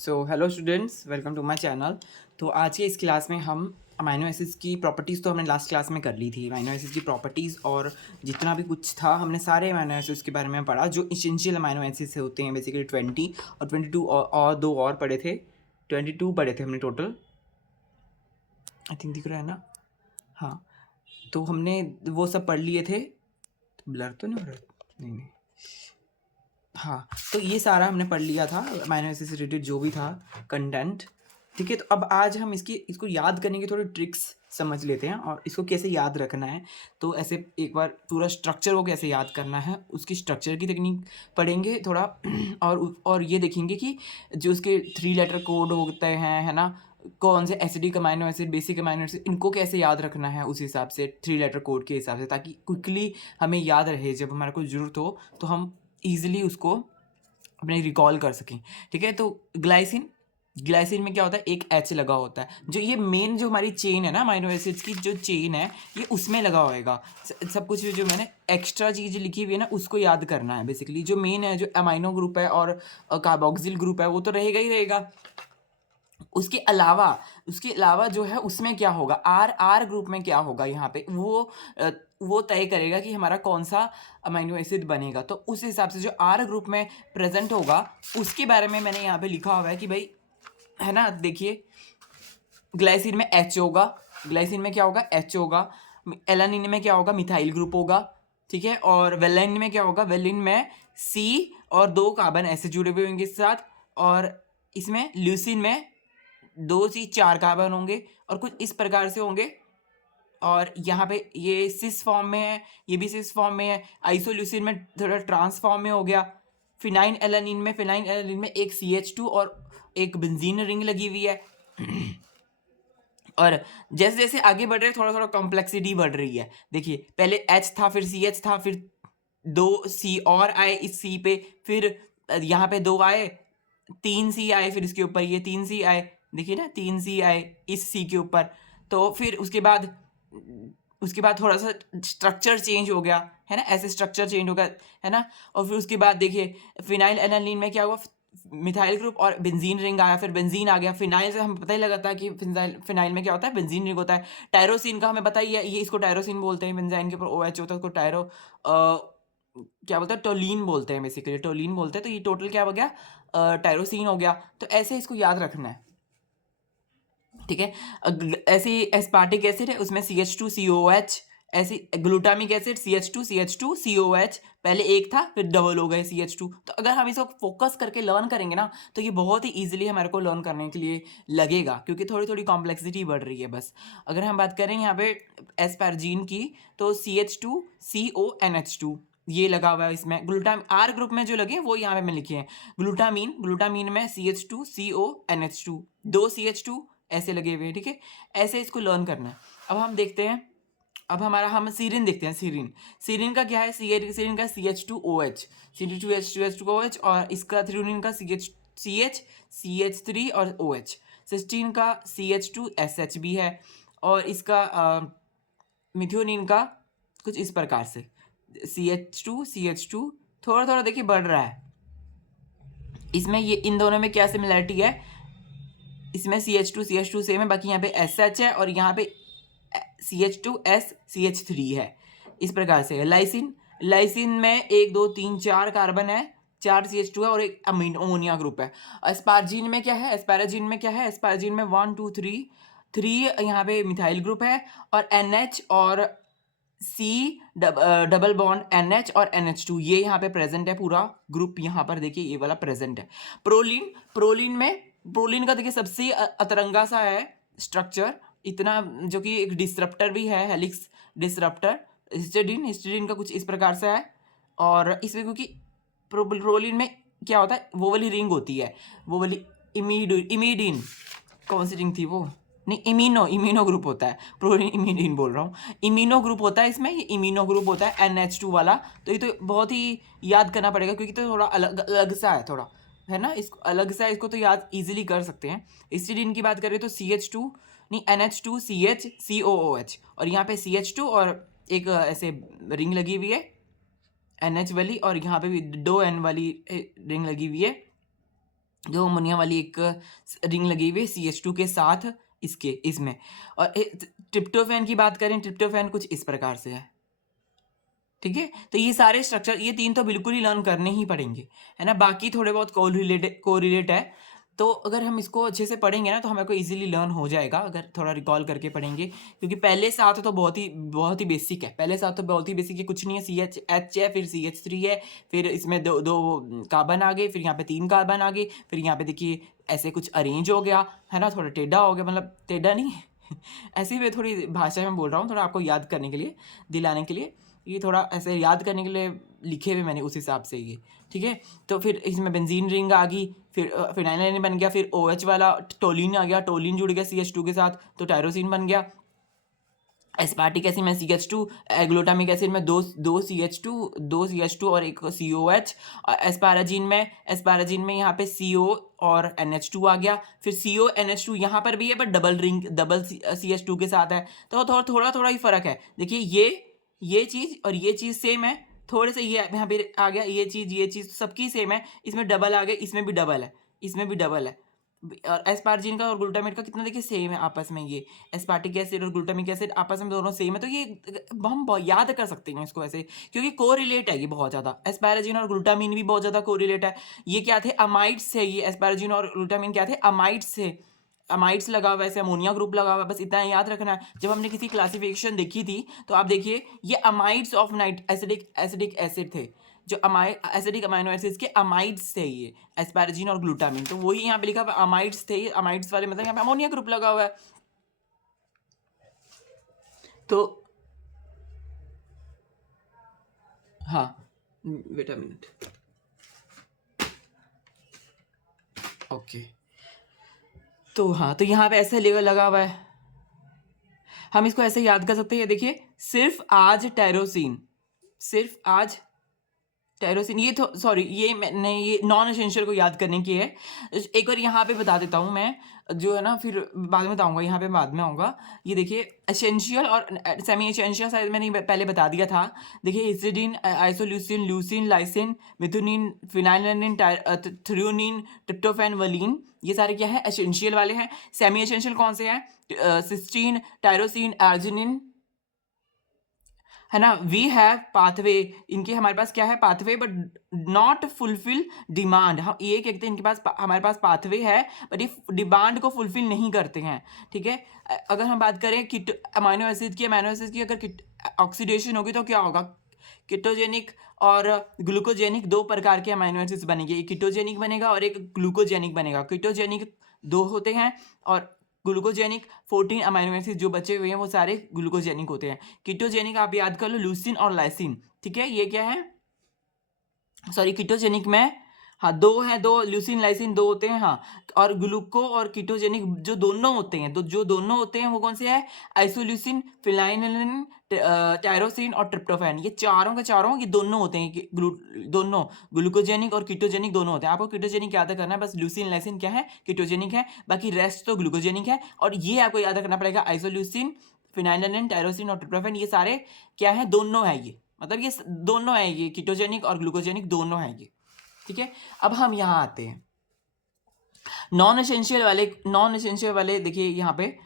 So hello students, welcome to my channel. तो आज के इस क्लास में हम अमाइनो एसिड्स की प्रॉपर्टीज़ तो हमने लास्ट क्लास में कर ली थी। अमाइनो एसिड्स की प्रॉपर्टीज़ और जितना भी कुछ था हमने सारे अमाइनो एसिड्स के बारे में पढ़ा जो इसेंशियल अमाइनो एसिड्स होते हैं। बेसिकली 20 और 22 और दो और पढ़े थे। 22 पढ़े थे हमने टोटल, आई थिंक दिख रहा है ना। हाँ, तो हमने वो सब पढ़ लिए थे। ब्लर तो नहीं हो रहा? नहीं। हाँ, तो ये सारा हमने पढ़ लिया था अमाइनो एसिड से रिलेटेड जो भी था कंटेंट। ठीक है, तो अब आज हम इसको याद करने के थोड़े ट्रिक्स समझ लेते हैं और इसको कैसे याद रखना है। तो ऐसे एक बार पूरा स्ट्रक्चर को कैसे याद करना है उसकी स्ट्रक्चर की टेक्निक पढ़ेंगे थोड़ा। और ये देखेंगे कि जो उसके 3 लेटर कोड होते हैं, है ना, कौन से acidic amino acid, basic amino acid, इनको कैसे याद रखना है उस हिसाब से 3 लेटर कोड के हिसाब से, ताकि क्विकली हमें याद रहे जब हमारे को ज़रूरत हो तो हम ईजिली उसको अपने रिकॉल कर सकें। ठीक है, तो ग्लाइसिन में क्या होता है, एक एच लगा होता है। जो ये मेन जो हमारी चेन है ना अमाइनो एसिड्स की, जो चेन है ये उसमें लगा होएगा। सब कुछ जो मैंने एक्स्ट्रा चीज़ लिखी हुई है ना उसको याद करना है। बेसिकली जो मेन है, जो अमाइनो ग्रुप है और कार्बोक्सिल ग्रुप है, वो तो रहेगा ही रहेगा। उसके अलावा जो है उसमें क्या होगा, आर आर ग्रुप में क्या होगा, यहाँ पे वो तय करेगा कि हमारा कौन सा अमाइनो एसिड बनेगा। तो उस हिसाब से जो आर ग्रुप में प्रेजेंट होगा उसके बारे में मैंने यहाँ पे लिखा हुआ है कि भाई, है ना, देखिए ग्लाइसिन में एच होगा, ग्लाइसिन में क्या होगा, एच होगा। एलानिन में क्या होगा, मिथाइल ग्रुप होगा। ठीक है, और वेलाइन में क्या होगा, वेलिन में सी और 2 कार्बन ऐसे जुड़े हुए होंगे इसके साथ। और इसमें ल्यूसिन में 2 सी 4 कार्बन होंगे और कुछ इस प्रकार से होंगे। और यहाँ पे ये सिस फॉर्म में है, ये भी सिस फॉर्म में है। आइसोल्यूसिन में थोड़ा ट्रांस फॉर्म में हो गया। फिनाइल एलानिन में एक CH2 और एक बेंजीन रिंग लगी हुई है। और जैसे जैसे आगे बढ़ रहे थोड़ा थोड़ा कॉम्प्लेक्सिटी बढ़ रही है। देखिए पहले H था, फिर CH था, फिर 2 C और आए इस C पे, फिर यहाँ पे 2 आए, 3 C आए, फिर इसके ऊपर ये 3 C आए। देखिए ना, 3 C आए इस C के ऊपर। तो फिर उसके बाद थोड़ा सा स्ट्रक्चर चेंज हो गया, है ना, ऐसे स्ट्रक्चर चेंज हो गया, है ना। और फिर उसके बाद देखिए फिनाइल एनालिन में क्या हुआ, मिथाइल ग्रुप और बेंजीन रिंग आया, फिर बेंजीन आ गया। फिनाइल से हमें पता ही लगाता है कि फिनाइल में क्या होता है, बेंजीन रिंग होता है। टायरोसिन का हमें पता ही है, ये इसको टायरोसिन बोलते हैं। बेंजाइन के ऊपर OH होता है, उसको क्या बोलते हैं, टोलीन बोलते हैं। बेसिकली टोलीन बोलते हैं। तो ये टोटल क्या हो गया, टायरोसिन हो गया। तो ऐसे इसको याद रखना है। ठीक है, ऐसे एस्पार्टिक एसिड है, उसमें CH2COH। ऐसे ग्लूटामिक एसिड CH2CH2COH, पहले एक था फिर डबल हो गए CH2। तो अगर हम इसको फोकस करके लर्न करेंगे ना तो ये बहुत ही इजीली हमारे को लर्न करने के लिए लगेगा, क्योंकि थोड़ी थोड़ी कॉम्प्लेक्सिटी बढ़ रही है बस। अगर हम बात करें यहाँ पे एस्पार्जीन की, तो CH2CONH2 ये लगा हुआ है इसमें। ग्लूटाम आर ग्रुप में जो लगे वो यहाँ पे मैं लिखे हैं। ग्लूटामीन में CH2CONH2, 2 CH2 ऐसे लगे हुए हैं। ठीक है, ऐसे इसको लर्न करना है। अब हम देखते हैं, अब हम सीरिन देखते हैं। सीरिन का क्या है, सीरिन का CH2OH, CH2OH, और इसका थ्रियोनिन का CH3 और OH। सिस्टीन का CH2SH भी है, और इसका मिथ्योनिन का कुछ इस प्रकार से CH2 थोड़ा थोड़ा देखिए बढ़ रहा है। इसमें ये इन दोनों में क्या सिमिलरिटी है, इसमें CH2 सेम है, बाकी यहाँ पे SH है और यहाँ पे CH2S CH3 है। इस प्रकार से लाइसिन में 1 2 3 4 कार्बन है, 4 CH2 है और एक अमोनिया ग्रुप है। एस्पार्जिन में क्या है, एस्पार्जिन में 1 2 3 यहाँ पे मिथाइल ग्रुप है, और NH और C डबल बॉन्ड NH और NH2 ये यहाँ पे प्रेजेंट है। पूरा ग्रुप यहाँ पर देखिए ये वाला प्रेजेंट है। प्रोलीन का देखिए सबसे अतरंगा सा है स्ट्रक्चर, इतना, जो कि एक डिसरप्टर भी है, हेलिक्स डिसरप्टर। हिस्टिडीन का कुछ इस प्रकार से है। और इसमें क्योंकि प्रोलीन में क्या होता है, वो वाली रिंग होती है, वो वाली इमीडीन, कौन सी रिंग थी वो, नहीं, इमीनो ग्रुप होता है। प्रोलीन इमीडीन बोल रहा हूँ, इमीनो ग्रुप होता है इसमें, ये इमीनो ग्रुप होता है NH2 वाला। तो ये तो बहुत ही याद करना पड़ेगा, क्योंकि तो थोड़ा अलग अलग सा है थोड़ा, है ना, इसको अलग सा है, इसको तो याद इजीली कर सकते हैं। हिस्टिडीन की बात करें तो CH2, नहीं, NH2CH COOH, और यहाँ पे CH2 और एक ऐसे रिंग लगी हुई है NH वाली, और यहाँ पे भी 2 N वाली रिंग लगी हुई है। जो अमोनिया वाली एक रिंग लगी हुई है CH2 के साथ इसमें। और ट्रिप्टोफैन की बात करें, ट्रिप्टोफैन कुछ इस प्रकार से है। ठीक है, तो ये सारे स्ट्रक्चर, ये 3 तो बिल्कुल ही लर्न करने ही पड़ेंगे, है ना। बाकी थोड़े बहुत कोरिलेट है, तो अगर हम इसको अच्छे से पढ़ेंगे ना तो हमें को इजीली लर्न हो जाएगा, अगर थोड़ा रिकॉल करके पढ़ेंगे। क्योंकि पहले 7 तो बहुत ही बेसिक है, पहले 7 तो बहुत ही बेसिक है, कुछ नहीं है। CH है, फिर CH3 है, फिर इसमें दो कार्बन आ गए, फिर यहाँ पे 3 कार्बन आ गए, फिर यहाँ पे देखिए ऐसे कुछ अरेंज हो गया, है ना, थोड़ा टेढ़ा हो गया, मतलब टेढ़ा नहीं ऐसे ही मैं थोड़ी भाषा में बोल रहा हूँ, थोड़ा आपको याद करने के लिए, दिलाने के लिए, ये थोड़ा ऐसे याद करने के लिए लिखे हुए मैंने उस हिसाब से ये। ठीक है, तो फिर इसमें बेंजीन रिंग आ गई, फिर फिनाइलिन बन गया, फिर OH वाला टोलिन आ गया, टोलिन जुड़ गया CH2 के साथ तो टायरोसिन बन गया। एस्पार्टिक एसिड में CH2, ग्लूटामिक एसिड में दो CH2 और एक COH। एस्पाराजीन में यहाँ पे CO और NH2 आ गया, फिर CONH2 यहाँ पर भी है, बट डबल CH2 के साथ है, तो थोड़ा ही फर्क है। देखिए ये चीज़ और ये चीज़ सेम है, थोड़े से ये यहाँ पे आ गया, ये चीज़ सबकी सेम है, इसमें डबल आ गया, इसमें भी डबल है, इसमें भी डबल है। और एस्पार्जिन का और ग्लूटामेट का कितना देखिए सेम है आपस में, ये एस्पार्टिक एसिड और ग्लूटामिक एसिड आपस में दोनों सेम है, तो ये हम बहुत याद कर सकते हैं इसको ऐसे, क्योंकि कोरिलेट है ये बहुत ज़्यादा। एस्पाराजिन और ग्लूटामिन भी बहुत ज़्यादा कोरिलेट है। ये क्या थे, अमाइड्स है, ये एस्पाराजिन और ग्लूटामिन क्या थे, अमाइड्स थे, अमाइड्स लगा हुआ है, ऐसे अमोनिया ग्रुप लगा हुआ है, बस इतना याद रखना है। जब हमने किसी क्लासिफिकेशन देखी थी तो आप देखिए ये अमाइड्स ऑफ एसिडिक एसिड थे, जो एसिडिक अमाइनो एसिड्स के अमाइड्स थे, ये एस्पाराजिन और ग्लूटामिन, तो वही यहाँ पे लिखा हुआ अमाइड्स थे। अमाइड्स वाले मतलब यहाँ पे अमोनिया ग्रुप लगा हुआ है। तो हाँ, वेट अ मिनट, ओके, तो हाँ, तो यहाँ पे ऐसे लगा हुआ है, हम इसको ऐसे याद कर सकते हैं। देखिए सिर्फ आज टेरोसिन, ये तो सॉरी, ये मैंने ये नॉन एसेंशियल को याद करने की है। एक बार यहाँ पे बता देता हूँ मैं, जो है ना, फिर बाद में बताऊँगा, यहाँ पे बाद में आऊँगा। ये देखिए एसेंशियल और सेमी एसेंशियल शायद मैंने पहले बता दिया था। देखिए histidine, isoleucine, leucine, lysine, मिथुनिन, फिनाइलिन, threonine, tryptophan, clean, ये सारे क्या है, एसेंशियल वाले हैं। सेमी एसेंशियल कौन से हैं, सिस्टीन, टायरोसिन, अर्जिनिन, है ना। वी हैव पाथवे, इनके हमारे पास क्या है, pathway, but not fulfil demand. हम ये कहते हैं इनके पास हमारे पास पाथवे है, बट ये डिमांड को फुलफिल नहीं करते हैं। ठीक है, अगर हम बात करें अमाइनो एसिड की अगर ऑक्सीडेशन होगी तो क्या होगा, कीटोजेनिक और ग्लूकोजेनिक, दो प्रकार के अमाइनो एसिड्स बनेंगे, एक कीटोजेनिक बनेगा और एक ग्लूकोजेनिक बनेगा। कीटोजेनिक 2 होते हैं और ग्लूकोजेनिक 14 अमाइनो एसिड जो बचे हुए हैं वो सारे ग्लूकोजेनिक होते हैं। कीटोजेनिक आप याद कर लो, लूसिन और लाइसिन। ठीक है, ये क्या है, सॉरी, कीटोजेनिक में हाँ 2 हैं, 2 ल्यूसिन लाइसिन 2 होते हैं, हाँ। और ग्लूको और कीटोजेनिक जो दोनों होते हैं, तो जो दोनों होते हैं वो कौन से हैं, आइसोल्यूसिन, फिनाइलिन, टायरोसिन और ट्रिप्टोफैन, ये चारों के चारों ये दोनों होते हैं, दोनों ग्लूकोजेनिक और कीटोजेनिक दोनों होते हैं। आपको कीटोजेनिक याद करना है, बस ल्यूसिन लाइसिन क्या है, कीटोजेनिक है, बाकी रेस्ट तो ग्लूकोजेनिक है। और ये आपको याद रखना पड़ेगा, आइसोल्यूसिन, फिनाइलिन, टायरोसिन और ट्रिप्टोफैन, ये सारे क्या है, दोनों है, ये मतलब ये दोनों है, ये कीटोजेनिक और ग्लूकोजेनिक दोनों है ये। ठीक है, अब हम यहाँ आते हैं नॉन एसेंशियल वाले देखिए यहाँ पे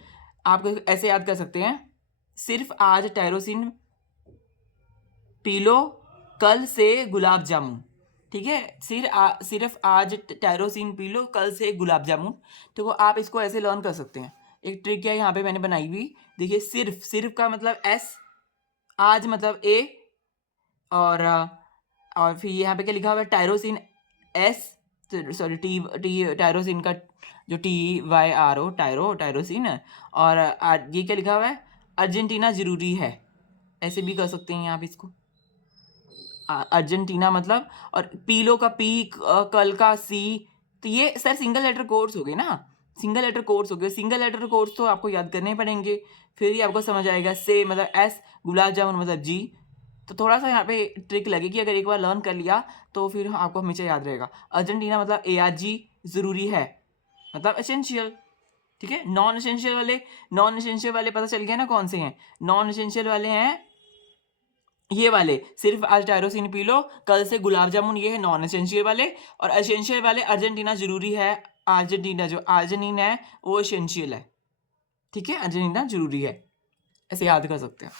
आप ऐसे याद कर सकते हैं, सिर्फ आज टायरोसिन पी लो, कल से गुलाब जामुन। ठीक है, सिर्फ आज टायरोसिन पी लो, कल से गुलाब जामुन। तो आप इसको ऐसे लर्न कर सकते हैं। एक ट्रिक है यहाँ पे मैंने बनाई हुई, देखिए सिर्फ का मतलब S, आज मतलब A, और फिर यहाँ पे क्या लिखा हुआ है, tyrosine S, sorry T tyrosine का जो TYRO टायरोसिन, और ये क्या लिखा हुआ है, अर्जेंटीना जरूरी है, ऐसे भी कर सकते हैं आप इसको, अर्जेंटीना मतलब, और पीलो का P, कल का C। तो ये सर सिंगल लेटर कोड्स हो गए ना, सिंगल लेटर कोड्स तो आपको याद करने पड़ेंगे, फिर ही आपको समझ आएगा। से मतलब S, गुलाब जामुन मतलब G। तो थोड़ा सा यहाँ पे ट्रिक लगेगी, अगर एक बार लर्न कर लिया तो फिर आपको हमेशा याद रहेगा। अर्जेंटीना मतलब ARG, ज़रूरी है मतलब एसेंशियल। ठीक है, नॉन एसेंशियल वाले पता चल गया ना कौन से हैं, नॉन एसेंशियल वाले हैं ये वाले सिर्फ आज टायरोसिन पी लो, कल से गुलाब जामुन, ये है नॉन एसेंशियल वाले। और एसेंशियल वाले अर्जेंटीना जरूरी है, अर्जेंटीना जो अर्जिनिन है वो एसेंशियल है, ठीक है, अर्जेंटीना जरूरी है, ऐसे याद कर सकते हैं।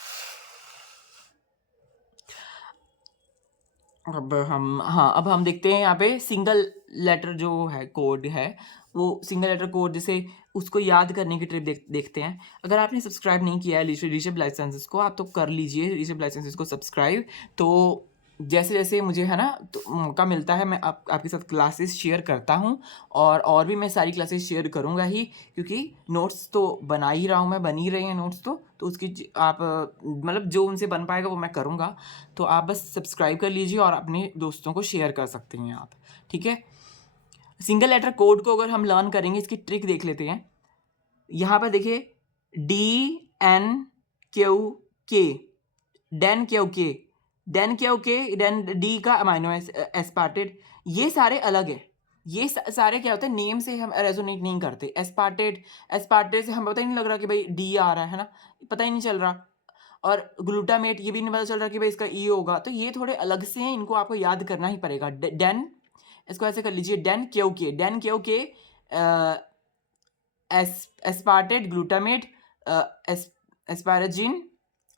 अब हम देखते हैं यहाँ पे सिंगल लेटर जो है कोड है, वो सिंगल लेटर कोड जैसे उसको याद करने की ट्रिक देखते हैं। अगर आपने सब्सक्राइब नहीं किया है ऋषभ लाइफ साइंसेस को, आप तो कर लीजिए ऋषभ लाइफ साइंसेस को सब्सक्राइब। तो जैसे जैसे मुझे है ना तो मौका मिलता है, मैं आपके साथ क्लासेस शेयर करता हूँ, और भी मैं सारी क्लासेस शेयर करूँगा ही, क्योंकि नोट्स तो बना ही रहा हूँ मैं, बन ही रहे हैं नोट्स, तो उसकी आप मतलब जो उनसे बन पाएगा वो मैं करूँगा। तो आप बस सब्सक्राइब कर लीजिए और अपने दोस्तों को शेयर कर सकते हैं आप, ठीक है। सिंगल लेटर कोड को अगर हम लर्न करेंगे, इसकी ट्रिक देख लेते हैं। यहाँ पर देखिए DNQK, डेन क्यू के, डेन डी का अमाइनो एस्पार्टेट, ये सारे अलग है। ये सारे क्या होते हैं, नेम से हम रेजोनेट नहीं करते। एस्पार्टेट से हमें पता ही नहीं लग रहा कि भाई डी आ रहा है ना, पता ही नहीं चल रहा। और ग्लूटामेट, ये भी नहीं पता चल रहा कि भाई इसका ई होगा। तो ये थोड़े अलग से हैं, इनको आपको याद करना ही पड़ेगा। डेन, इसको ऐसे कर लीजिए, डेन क्यू के aspartate, glutamate, एस्पाराजिन,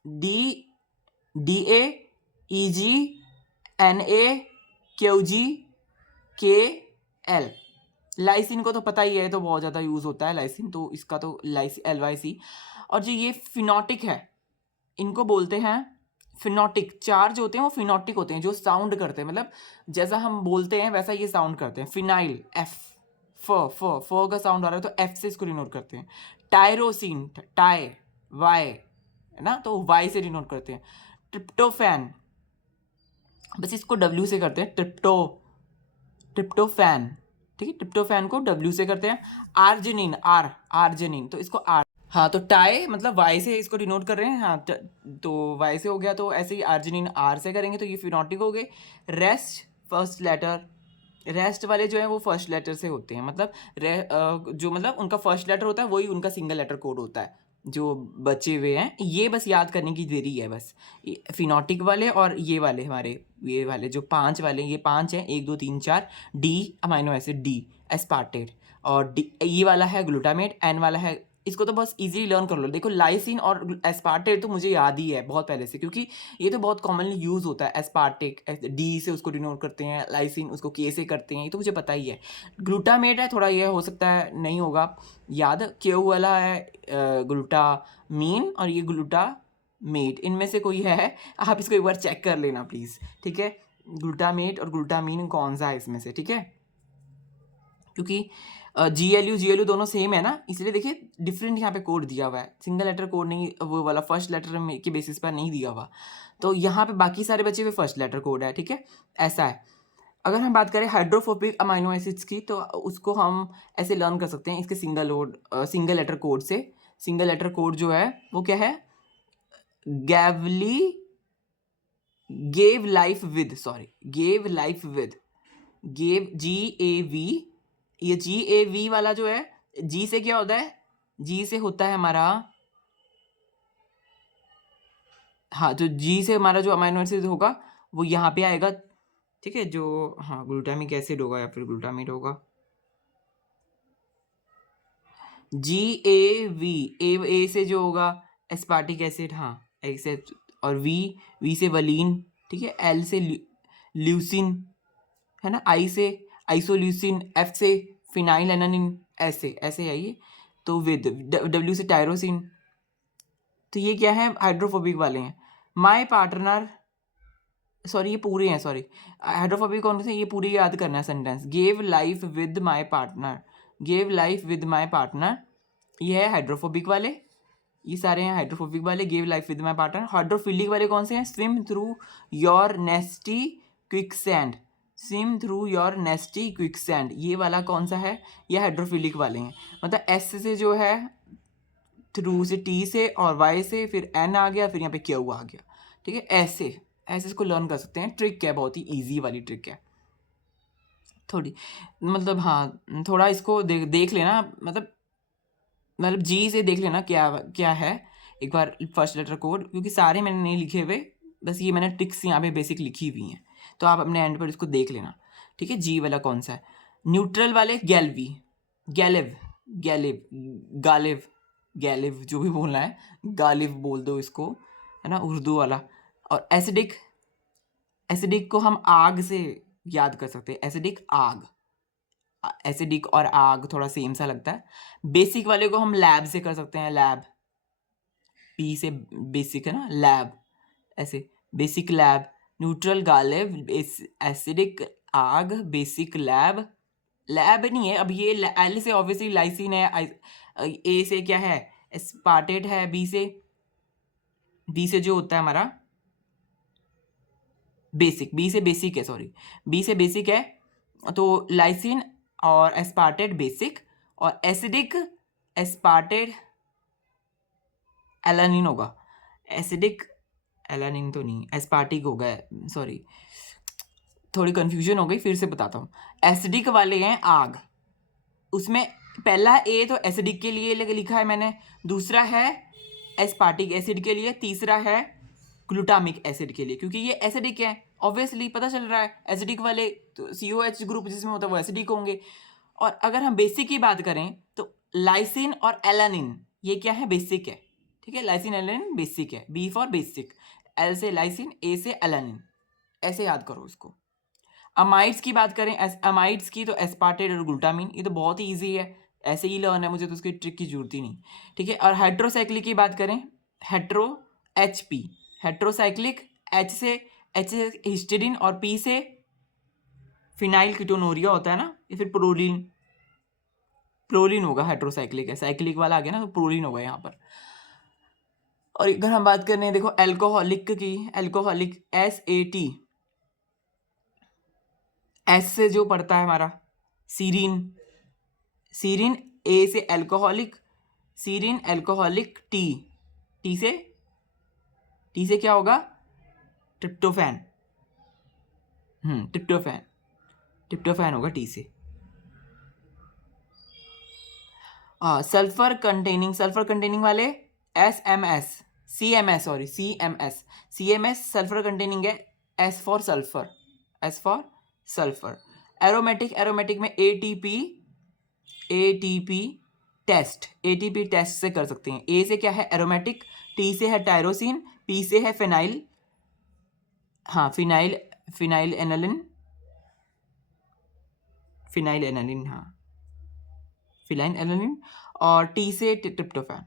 D DA, EG, NA, QG, KL। Lysine को तो पता ही है, तो बहुत ज़्यादा यूज़ होता है लाइसिन, तो इसका तो LYC। और जो ये फिनोटिक है, इनको बोलते हैं फिनोटिक। चार जो होते हैं वो फिनोटिक होते हैं, जो साउंड करते हैं, मतलब जैसा हम बोलते हैं वैसा ये साउंड करते हैं। फिनाइल, F, फ का साउंड आ रहा है तो F से इसको डिनोट करते हैं। टायरोसिन, टाई, Y है ना, तो Y से डिनोट करते हैं। ट्रिप्टोफैन, बस इसको W से करते हैं, ट्रिप्टोफैन, ठीक है, ट्रिप्टोफैन को W से करते हैं। आर्जिनिन, तो इसको आर, हाँ, तो टाई मतलब Y से इसको डिनोट कर रहे हैं, हाँ, तो Y से हो गया। तो ऐसे ही अर्जिनिन R से करेंगे तो ये फिनोटिक हो गए। रेस्ट वाले जो है वो फर्स्ट लेटर से होते हैं, मतलब जो मतलब उनका फर्स्ट लेटर होता है वही उनका सिंगल लेटर कोड होता है, जो बचे हुए हैं। ये बस याद करने की देरी है बस, फिनोटिक वाले और ये वाले हमारे, ये वाले जो 5 वाले, ये 5 हैं, 1 2 3 4। D amino acid, D aspartate, और डी ये वाला है ग्लूटामेट, एन वाला है। इसको तो बस इजीली लर्न कर लो। देखो लाइसिन और एस्पार्टेट तो मुझे याद ही है बहुत पहले से, क्योंकि ये तो बहुत कॉमनली यूज होता है। एस्पार्टिक डी से उसको डिनोट करते हैं, लाइसिन उसको के से करते हैं, ये तो मुझे पता ही है। ग्लूटामेट है, थोड़ा ये हो सकता है नहीं होगा याद, क्यू वाला है ग्लूटामीन, और ये ग्लूटामेट, इनमें से कोई है, आप इसको एक बार चेक कर लेना प्लीज़, ठीक है। ग्लूटामेट और ग्लूटामीन कौन सा है इसमें से, ठीक है, क्योंकि GLU दोनों सेम है ना, इसलिए देखिए डिफरेंट यहाँ पे कोड दिया हुआ है, सिंगल लेटर कोड नहीं, वो वाला फर्स्ट लेटर में के बेसिस पर नहीं दिया हुआ। तो यहाँ पे बाकी सारे बचे हुए फर्स्ट लेटर कोड है, ठीक है, ऐसा है। अगर हम बात करें हाइड्रोफोबिक अमाइनो एसिड्स की, तो उसको हम ऐसे लर्न कर सकते हैं इसके सिंगल लेटर कोड से। सिंगल लेटर कोड जो है वो क्या है, गेव लाइफ विद, GAV। ये GAV वाला जो है, जी से क्या होता है, जी से होता है हमारा, हाँ, जो जी से हमारा जो अमाइनो एसिड होगा वो यहाँ पे आएगा, ठीक है, जो हाँ ग्लूटामिक एसिड होगा या फिर ग्लूटामेट होगा। GAV, ए से जो होगा एस्पार्टिक एसिड, हाँ, ऐसे, और वी से वलीन, ठीक है, L से ल्यूसिन, है ना, I से आइसोल्यूसिन, F से फिनाइल एनानिन, ऐसे है ये। तो विद W से टायरोसिन। तो ये क्या है, हाइड्रोफोबिक वाले हैं। माय पार्टनर, सॉरी ये पूरे हैं, सॉरी, हाइड्रोफोबिक कौन से, ये पूरे याद करना है sentence. Gave life with my partner, ये है हाइड्रोफोबिक वाले, ये सारे हैं हाइड्रोफोबिक वाले। Gave life with my partner. Hydrophilic वाले कौन से हैं, स्विम थ्रू योर नेस्टी क्विकसैंड, ये वाला कौन सा है, ये हाइड्रोफिलिक वाले हैं। मतलब एस से जो है, थ्रू से टी से, और वाई से, फिर एन आ गया, फिर यहाँ पे क्यू आ गया, ठीक है, ऐसे इसको लर्न कर सकते हैं। ट्रिक है, बहुत ही ईजी वाली ट्रिक है थोड़ी, मतलब हाँ, थोड़ा इसको देख लेना, मतलब जी से देख लेना क्या क्या है एक बार फर्स्ट लेटर कोड, क्योंकि सारे मैंने नहीं लिखे हुए, बस ये मैंने ट्रिक्स यहाँ पे बेसिक लिखी हुई हैं, तो आप अपने एंड पर इसको देख लेना, ठीक है। जी वाला कौन सा है? न्यूट्रल वाले गैल्वी, गैलिव, गैलिव, गालिव, गैलिव, जो भी बोलना है, गालिव बोल दो इसको, है ना, उर्दू वाला। और एसिडिक, एसिडिक को हम आग से याद कर सकते हैं, एसिडिक आग, एसिडिक और आग थोड़ा सेम सा लगता है। बेसिक वाले को हम लैब से कर सकते हैं, लैब, पी से बेसिक है ना, लैब, ऐसे basic lab. Neutral Ghalib, acidic आग, बेसिक लैब, लैब नहीं है अब ये, एल से ऑब्वियसली लाइसिन है, ए से क्या है, एस्पार्टेट है, बी से जो होता है हमारा बेसिक, बी से बेसिक है, सॉरी, बी से बेसिक है, तो लाइसिन और एस्पार्टेट बेसिक, और एसिडिक एस्पार्टेट एलानिन होगा, एसिडिक एलानिन तो नहीं, एस्पार्टिक होगा, सॉरी थोड़ी कंफ्यूजन हो गई, फिर से बताता हूँ। एसिडिक वाले हैं आग, उसमें पहला ए तो एसिडिक के लिए लिखा है मैंने, दूसरा है एस्पार्टिक एसिड के लिए, तीसरा है ग्लूटामिक एसिड के लिए, क्योंकि ये एसिडिक है, ऑब्वियसली पता चल रहा है, एसिडिक वाले तो COH ग्रुप जिसमें होता है वो एसिडिक होंगे। और अगर हम बेसिक की बात करें तो लाइसिन और एलानिन ये क्या है, बेसिक है, ठीक है, लाइसिन एलानिन बेसिक है, बी फॉर बेसिक, एल से लाइसिन, ए से एलानिन, ऐसे याद करो इसको। अमाइड्स की बात करें, अमाइड्स की तो एस्पार्टेट और ग्लूटामिन, ये तो बहुत ही ईजी है, ऐसे ही लर्न है, मुझे तो उसकी ट्रिक की जरूरत ही नहीं, ठीक है। और हेट्रोसाइक्लिक की बात करें, हेट्रो HP, हेट्रोसाइक्लिक, H से हिस्टीडीन और P से फिनाइल कीटोनूरिया होता है ना, या फिर प्रोलिन, प्रोलिन होगा, हेट्रोसाइक्लिक है, साइक्लिक वाला आ गया ना तो प्रोलिन होगा यहाँ पर। और अगर हम बात करें देखो एल्कोहलिक की, एल्कोहलिक SAT, एस से जो पड़ता है हमारा सीरीन, सीरीन, ए से एल्कोहलिक, सीरीन एल्कोहलिक, टी से क्या होगा, ट्रिप्टोफैन, ट्रिप्टोफैन, ट्रिप्टोफैन होगा टी से। सल्फर कंटेनिंग वाले SMS, CMS सल्फर कंटेनिंग है, S फॉर सल्फर। एरोमेटिक में ATP टेस्ट से कर सकते हैं। ए से क्या है, एरोमेटिक, टी से है टायरोसिन, पी से है फिनाइल, फिनाइल एनालिन, और टी से ट्रिप्टोफैन।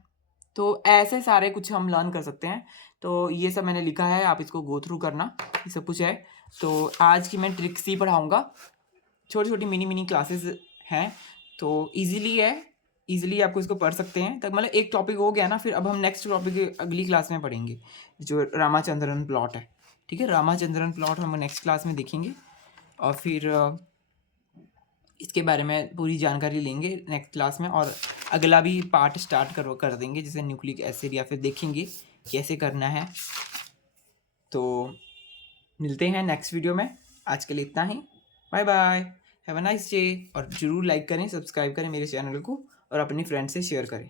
तो ऐसे सारे कुछ हम लर्न कर सकते हैं, तो ये सब मैंने लिखा है, आप इसको गो थ्रू करना, ये सब कुछ है। तो आज की मैं ट्रिक्स ही पढ़ाऊँगा, छोटी छोटी मिनी क्लासेस हैं, तो ईजिली आपको इसको पढ़ सकते हैं। तक मतलब एक टॉपिक हो गया ना, फिर अब हम नेक्स्ट टॉपिक अगली क्लास में पढ़ेंगे, जो रामाचंद्रन प्लॉट है, ठीक है, रामाचंद्रन प्लॉट हम नेक्स्ट क्लास में देखेंगे, और फिर इसके बारे में पूरी जानकारी लेंगे नेक्स्ट क्लास में, और अगला भी पार्ट स्टार्ट कर देंगे, जैसे न्यूक्लिक एसिड, या फिर देखेंगे कैसे करना है। तो मिलते हैं नेक्स्ट वीडियो में, आज के लिए इतना ही, bye bye, have a nice day. और ज़रूर लाइक करें, सब्सक्राइब करें मेरे चैनल को, और अपने फ्रेंड से शेयर करें।